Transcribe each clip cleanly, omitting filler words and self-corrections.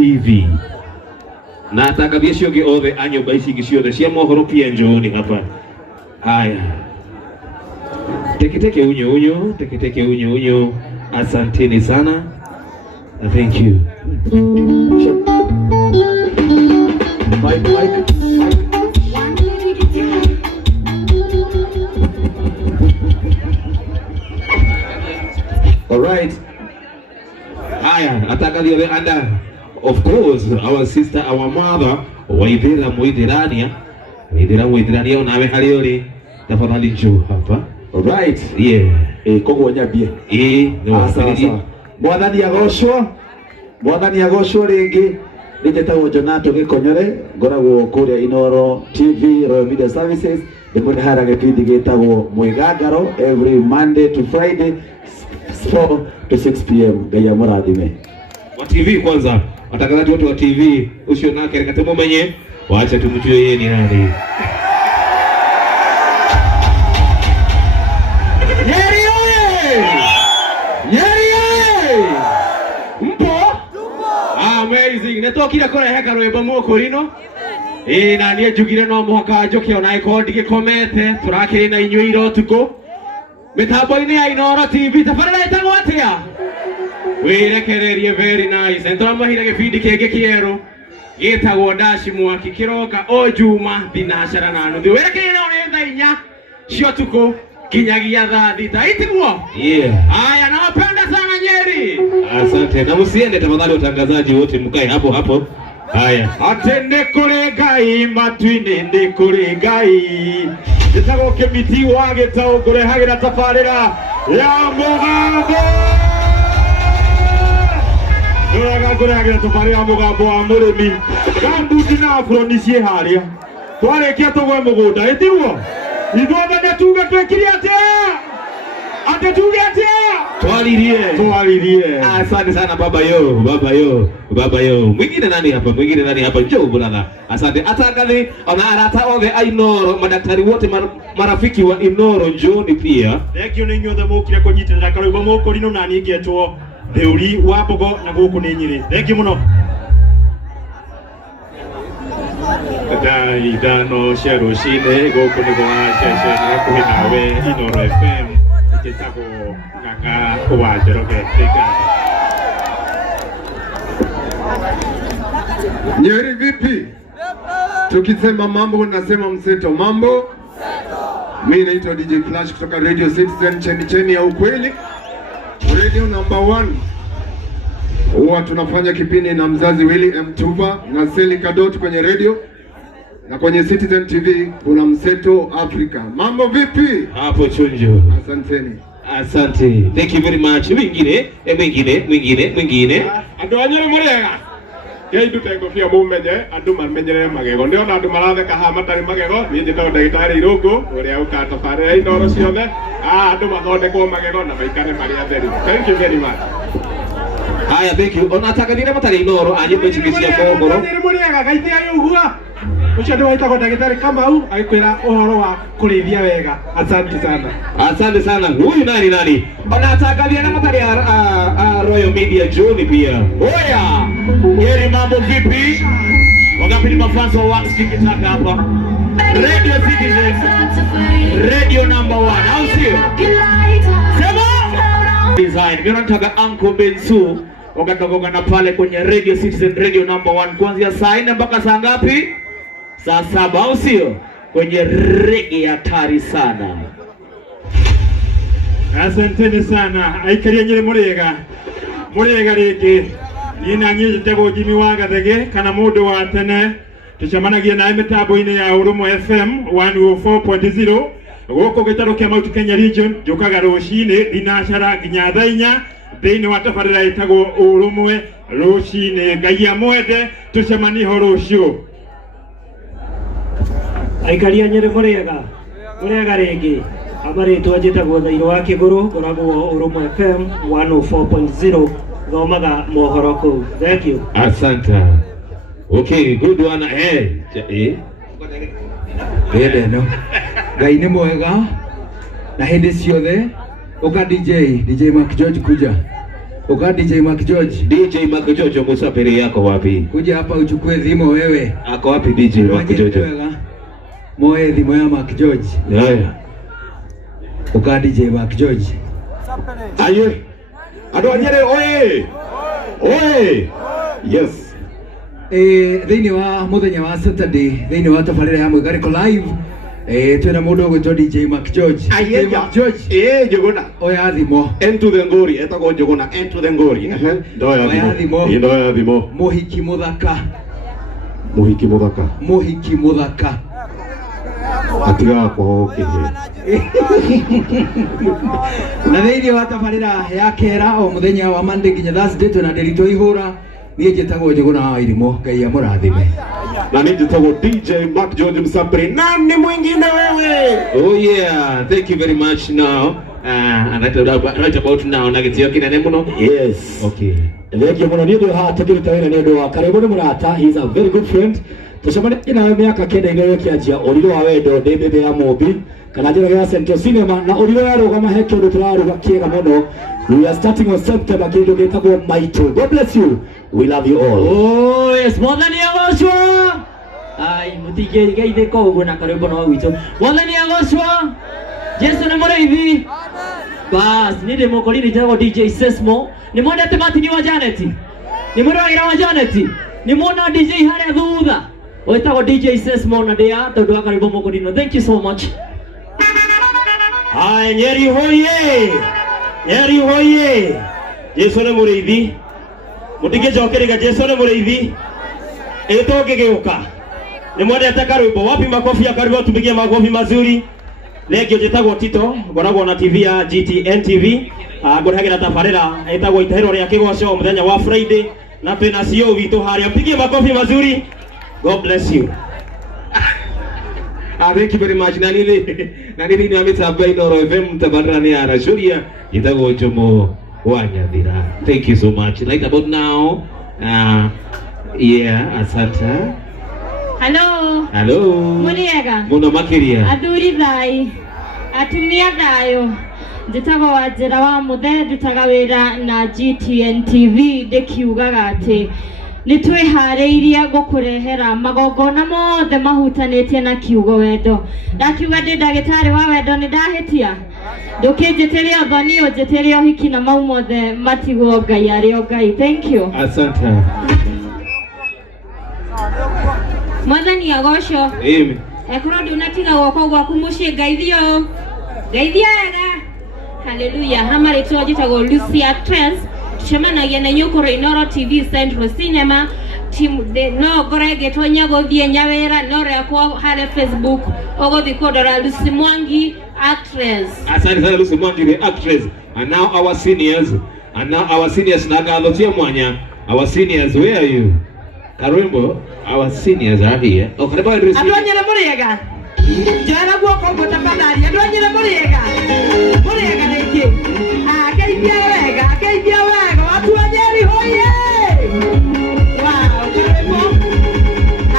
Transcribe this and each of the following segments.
TV na atangathia cionge othe a nyumba ici ingi ciothe cia mohoro pia njooni hapa. Haya, teketeke unyo unyo, asanteni sana, thank you. Mike. All right. Haya, atangathia the under, of course, our sister, our mother, Waithera Muithirania unawe hali uri tafadhali njoo hapa. All right. Yeah. Kogo nyambie. No. Mwathani agoshwo ringi nĩnjetagwo Jonato Gĩkonyore, ngoragwo kũrĩa Inooro TV Royal Media Services. Ndĩmwĩna hara gĩbindi gĩtagwo Mwĩgangaro every Monday to Friday 4 to 6 p.m. Ngai amũrathime. Wa TV kwanza, watangazaji wote wa TV ucio nake reka tumumenye, waacha tumjue yeye ni nani. Nyeri oye! Mpo? Amazing. Netokira kureheka rwimbo mukurino. Na niĩ njugire no muhaka njoke ona iko ndigikomete turakiri na inyuĩ iro tuko. Mitambo-inĩ ya Inooro TV tabarĩra ĩtagwo atĩa? Wĩrekererie, very nice. Nĩtũramũheire gĩbindi kĩngĩ kĩerũ gĩtagwo Ndaci Mwaki kĩroka o Juma thinacara na nuthu. Wĩrekererie nĩ thaa 4 cia ũtukũ kinyagia thaa 6. Itiguo? Yeah. Haya, nawapenda sana Nyeri. Asante. Na msiende tafadhali watangazaji wote mkae hapo hapo. Haya. Atende kule Ngai matu-inĩ ndĩ kũrĩ Ngai. Gĩtagwo Kĩmiti wa Gĩtaũ ngũrehagĩra tabarĩra ya mũgambo. Ngũrehagĩra tabarĩra ya mũgambo wa mũrĩmi. Gambuti na afroni ciĩ harĩa. Twarĩkia tũgwe mũgũnda. Itiguo? Ithuothe nĩtuge twĩkire atĩa? Ate tuge atĩa? Twaririe. Asante sana baba yo. Mwingine nani hapa? Njoo brother. Asante. Atangathi ona arata othe a Inooro, madaktari wote marafiki wa Inooro njooni pia. Thengio nĩ inyuothe mũkire kũnyitĩrĩra karũimbo mũkũrinũ na niĩ ngetwo Theuri wa Mbogo na gũkũ nĩ Nyeri. Thengio mũno. Ithano cia rũcinĩ gũkũ nĩ gwa ceceni hakuhĩ nawe Inooro FM gĩtagwo Ng'ang'a wa Njoroge Thika. Nyeri vipi? Tukisema mambo nasema mseto. Mambo? Mimi naitwa DJ Flash kutoka Radio Citizen, cheni ya ukweli, radio number 1. Huwa tunafanya kipindi na mzazi Willy M. Tuva na Seli Kadot kwenye radio, na kwenye Citizen TV kuna Mseto Africa. Mambo vipi? Hapo chonjo. Asanteni. Asante. Thank you very much. Mwingine. Andũ a Nyeri mũrĩega. Kei ndute ngobia mũmenye, andũ mamenyerere magego. Ndĩona andũ maratheka haha matarĩ magego. Niĩ njĩtagwo ndagĩtarĩ Irũngũ, ũrĩa ũkaga tabarĩra ya Inooro ciothe. Andũ mathondekwo magego na maikare marĩ atheru. Thank you very much. Haya, thank you. Ona atangathire matarĩ Inooro anyimbo ici cia mohoro. Nyeri mũrĩega, gaithia ũguo. Ucio ndio waitagwo ndagĩtarĩ Kamau agĩkwĩra ũhoro wa kũrĩithia wega. Asante sana. Huyu nani? Ona atangathire na matarĩ Royal Media njooni pia. Oya! Nyeri mambo vipi? Wangapi ni mafans wa Wax Tikitaka hapa? Radio Citizen, radio number 1. Au sio? Sema! Design. Mimi nataka Uncle Bensu wakatogongana pale kwenye Radio Citizen, radio number 1 kuanzia saa 4 mpaka saa ngapi? Saa 7, au sio? Kwenye reggae hatari sana. Asanteni sana. Aikaria Nyeri mũrĩega rĩngĩ. Niĩ na niĩ njĩtagwo Jimmy wa Gathege kana mũndũ wa tene. Tucemanagia nawe mĩtambo-inĩ ya Ũrũmwe FM 104.0 gũkũ gĩtarũ kĩa Mount Kenya Region. Njũkaga rũcinĩ thinacara nginya thaa 4 thĩinĩ wa tabarĩra ĩtagwo Ũrũmwe rũcinĩ. Ngai amwende, tucemanie ho rũciũ. Aikaria Nyeri mũrĩega rĩngĩ. Amarĩtwa njĩtagwo Thairũ wa Kĩgũrũ, ngoragwo Ũrũmwe FM 104.0 thomaga mohoro kũu. Thank you. Asante. Okay, good one. no. Ngai nĩ mwega na hĩndĩ ciothe. Uka DJ Mark George kuja. Uka DJ Mark George. DJ Mark George, musafiri yako wapi? Kuja hapa uchukue dhimo wewe. Ako wapi DJ Mark George? Moe dhimo ya Mark George. Yeah. Uka DJ Mark George. Aye. Ado anyere oye. Oye. Yes. Thĩinĩ wa mũthenya wa Saturday, thĩinĩ wa tabarĩra ya Mwĩgarĩko live, twĩna mũndũ ũgwĩtwo DJ Mark George. Mark George. Njũgũna. Oya thimo. Into the ngori, etagwo Njũgũna, into the ngori. Oya thimo. Oya thimo. Mũhiki mũthaka. Mũhiki mũthaka. Mũhiki mũthaka. Atiga kwa kĩhe. Na thĩinĩ wa tabarĩra ya kera o mũthenya wa Monday nginya Thursday twĩna Nderitu Ihũra. Niĩ njĩtagwo Njũgũna wa Irimũ, Ngai amũrathime. Na niĩ njĩtagwo DJ Mark George Msapiri. Nani mwingine wewe? Oh yeah, thank you very much now. Right about now na gĩtĩo kĩnene mũno. Yes. Okay. Thengiũ mũno nĩ ũndũ haha tũkĩruta wĩra nĩ ũndũ wa Karĩbũ nĩ mũrata. He is a very good friend. Tũcemanirie nawe mĩaka kenda igĩrĩ kĩanjia ũrirũ wa wendo ndĩ mbĩmbĩ ya Mũmbi kana njĩra ya Central Cinema na ũrirũ yarũgama he kĩndũ tũraruga kĩega mũno. We are starting on September kĩndũ gĩtagwo Maitũ. God bless you. We love you all. Oh yes, Mwathani agocwo. Ai mũtingĩgeithĩka ũguo na Karĩbũ no gwitũ. Mwathani agocwo. Jesu nĩ mũrĩithi. Bas, nĩ ndĩmũkori njĩtagwo DJ Sesmo. Nĩ mwendete Martin wa Janet. Nĩ mwendete wa Janet. Nĩ mwona DJ harĩa thutha. Wetagwo DJ Sesmo na ndĩa tondũ wa Karĩbũ mũkũrino. Thank you so much. Hai Nyeri hoye. Nyeri hoye. Jesu nĩ mũrĩithi. Mũtingĩnjokerega Jesu nĩ mũrĩithi. Ĩtũ ngĩgĩũka. Nĩ mwendete Karĩbũ. Wapi makofi ya Karĩbũ, tupigie makofi mazuri. Leo njĩtagwo Tito, ngoragwo na TV ya GTN TV. Ngoragĩra tabarĩra ĩtagwo itahĩro rĩa kĩgoco mũthenya wa Friday. Na twĩna CEO witũ harĩa. Pigie makofi mazuri. God bless you. Thank you very much. Na nini ni ametamba Inooro FM tabarĩra nĩ aracũria itagwo Jomo wa Nyathira. Thank you so much. Right about now, yeah, asante. Hello. Hello. Mũrĩega. Mũno makĩria. Athuri thai. Atumia thayũ. Njĩtagwo Wanjĩra wa Mũthee, ndutaga wĩra na GTN TV ndĩkiugaga atĩ nĩ twĩharĩirie gũkũrehera magongona mothe mahutanĩtie na kiugo wendo. Ndakiuga ndĩ ndagĩtarĩ wa wendo nĩ ndahĩtia. Ndũkĩnjĩtĩre ũthoni ũnjĩtĩre ũhiki na mau mothe matigwo Ngai arĩ o Ngai. Thank you. Asante. Mwathani agocwo. Amen. Ekorwo ndunatiga guoko gwaku mũciĩ ngeithio. Ngeithia wega. Hallelujah. Hama rĩtwa njĩtagwo Lucia Trends. Tucemanagia na nyũkũrũ Inooro TV Central Cinema. No ngoragĩtwo nyagũthiĩ nyawĩra no rĩakwo harĩ Facebook ũgũthiĩ kũndora Lucy Mwangi actress. Asante sana Lucy Mwangi the actress. And now our seniors. Na gatho cia mwanya. Our seniors, where are you? Karwimbo, our seniors are here. Oh, karibu Andrew. Andũ anyere mũrĩega. Njara guoko ngota badari. Andũ anyere mũrĩega. Mũrĩega rĩngĩ. Geithia wega. Watu wa Nyeri hoye. Wow, karibu.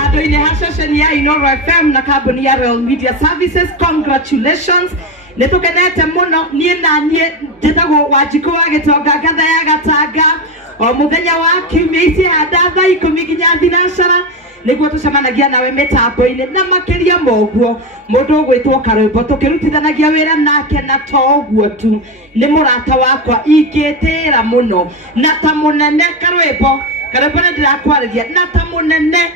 Andũ-inĩ ha session ya Inooro FM na kambuni ya Royal Media Services. Congratulations. Nĩtũkenete mũno niĩ na niĩ njĩtagwo Wanjikũ wa Gĩtonga ngatha ya Gatanga. O mũthenya wa kiumia ici handa thaa 10 nginya thinacara nĩguo tũcemanagia nawe mĩtambo-inĩ na makĩria moguo mũndũ ũgwĩtwo Karĩbũ tũkĩrutithanagia wĩra nake na to ũguo tu nĩ mũrata wakwa ingĩtĩra mũno na ta mũnene Karĩbũ nĩ ndĩrakwarĩria na ta mũnene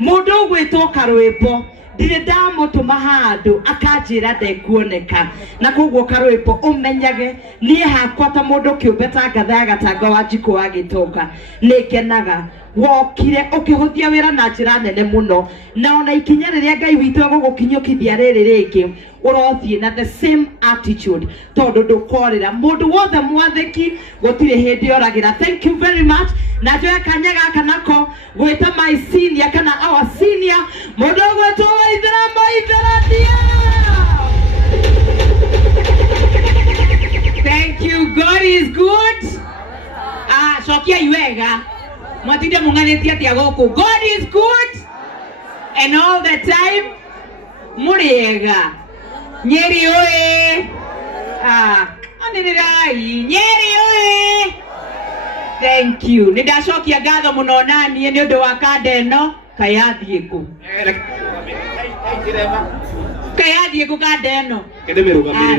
mũndũ ũgwĩtwo Karĩbũ ndirĩ ndamũtũma handũ akanjĩra ndekuoneka na koguo Karĩbũ ũmenyage niĩ hakwa ta mũndũ kĩũmbe ta ngatha ya Gatanga Wanjikũ wa Gĩtonga nĩngenaga wokire ũkĩhũthia wĩra na njĩra nene mũno na ona ikinya rĩrĩa Ngai witũ egũgũkinyũkithia rĩrĩ rĩngĩ ũrothiĩ na the same attitude tondũ ndũkorĩra mũndũ wothe mwathĩki gũtirĩ hĩndĩ oragĩra. Thank you very much. Na njoya kanya gaka nako gwĩta my senior kana our senior mũndũ ũgwĩtwo Waithĩra. Thank you. God is good. Cokia iwega. Mwatinde munganĩtie atĩa gũkũ. God is good and all the time. Mũrĩega. Nyeri oye. Anĩrĩrai. Nyeri oye. Thank you. Nĩndacokia ngatho mũno naniĩ nĩ ũndũ wa kanda ĩno kayathiĩ kũ. Kayathiĩ kũ kanda ĩno.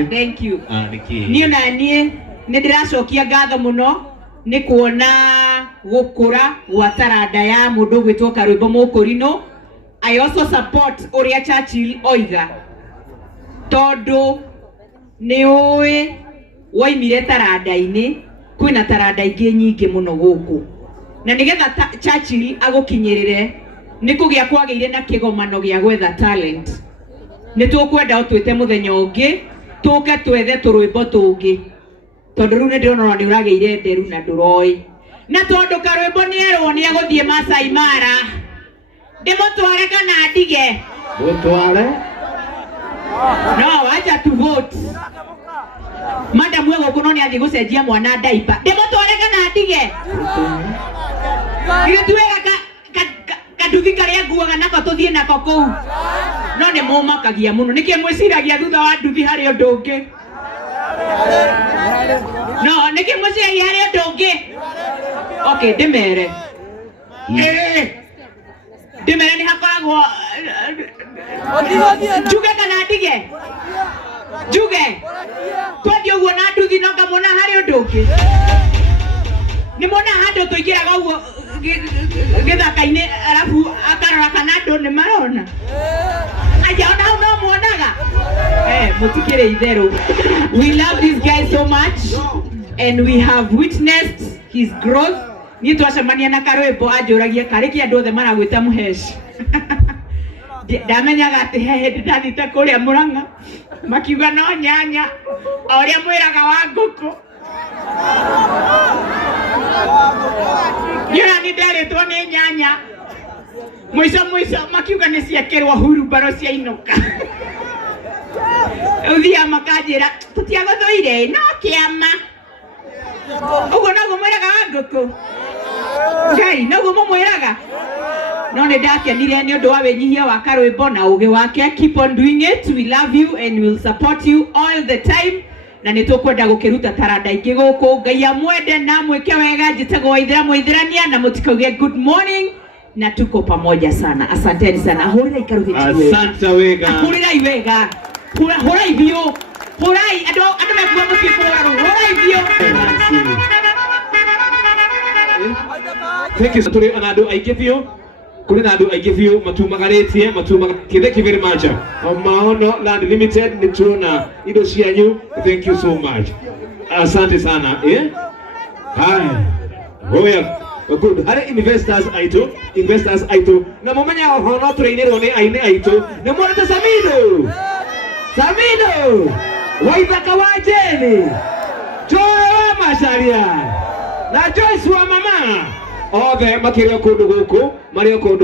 Thank you. Niĩ naniĩ nĩndĩracokia ngatho mũno nĩ kuona gũkũra gwa taranda ya mũndũ ũgwĩtwo Karwĩmbo Mũkũrinũ. I also support ũrĩa Churchill oiga. Tondũ nĩ ũĩ waimire taranda-inĩ kwĩna taranda ingĩ nyingĩ mũno gũkũ. Na nĩgetha Churchill agũkinyĩrĩre nĩ kũgĩa kwagĩire na kĩgomano gĩa gwetha talent. Nĩ tũkwenda ũtwĩte mũthenya ũngĩ tũke twethe tũrwĩmbo tũngĩ. Tondũ rĩu nĩndĩrona nĩ ũragĩire nderu na ndũroĩ. Na tondũ Karwĩmbo nĩerwo nĩ agũthiĩ Masai Mara. Ndĩmũtware kana ndige? Mũtware. No, acha tu vote. Madam wewe gũkũ no nĩ athiĩ gũcenjia mwana diaper. Ndĩmũtware kana ndige? Gĩtuĩra kanduthi karĩa nguaga nako tũthiĩ nako kũu. No nĩ mũmakagia mũno. Nĩkĩ mwĩciragia thutha wa nduthi harĩ ũndũ ũngĩ? No, nĩkĩ mwĩciragia harĩ ũndũ ũngĩ? Okay, ndĩmere. Ndĩmere nĩ hakoragwo njuge kana ndige? Njuge twathiĩ ũguo na nduthi no ngamwona harĩ ũndũ ũngĩ? Nĩ mwona handũ tũingĩraga ũguo gĩthaka-inĩ arabu akarora kana andũ nĩ marona? Aja ona hau no mwonaga? Mũtikĩrĩ itherũ. We love this guy so much and we have witnessed his growth. Niĩ twacemania na Karwĩmbo anjũragia karĩki andũ othe maragwĩta Mũheci. Ndamenyaga atĩ he hĩndĩ ndathiĩte kũrĩa Mũrang'a makiuga no nyanya o ũrĩa mwĩraga wa ngũkũ. Nĩona nĩ nderĩtwo nĩ nyanya mũico makiuga nĩ ciekĩrwo hurumbarũ ciainũka. Ũthiaga makanjĩra tũtiagũthũire no kĩama. Ũguo noguo mwĩraga wa ngũkũ? Ngai noguo mũmwĩraga? No nĩ ndakenire nĩ ũndũ wa wĩnyihia wa Karwĩmbo na ũgĩ wake. Keep on doing it. We love you and we'll support you all the time. Na nĩ tũkwenda gũkĩruta taranda ingĩ gũkũ. Ngai amwende na mwĩke wega. Njĩtagwo Waithĩra Mũithĩrania na mũtikauge good morning na tuko pamoja sana. Asanteni sana. Hũrĩra ikaruhĩti wega. Asante wega. Hũrĩra wega. Hũra ithio. Hũrai andũ mekuga mũtikũrarwo. Hũra ithio. Thank you. Tuli na andũ aingĩ biũ. Kuri na andũ aingĩ biũ matumagarĩtie thank you very much. Maono Land Limited nĩ tuona indo cianyu. Thank you so much. Asante sana. Haya. Hoya. Good. Hari investors aitũ. Na mũmenya ho no tũreinĩrwo nĩ aini aitũ. Nĩ mwonete Samido. Waithaka wa Jeni. Joy wa Macharia. Na Joyce wa mama. Othe makĩrĩa kũndũ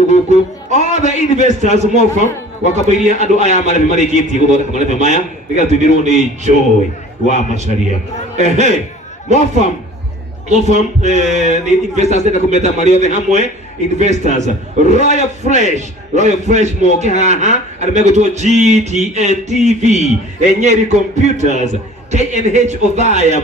gũkũ. All the investors Mofam wakabairia andũ aya marĩkĩtie gũthondeka marebe maya nĩgetha tuĩrĩrwo nĩ Joy wa Macharia. Mofam ni investors nenda kumeta marĩ othe hamwe. Investors Royal Fresh moke haha arĩmegũtwo GTN TV Nyeri Computers KNH Othaya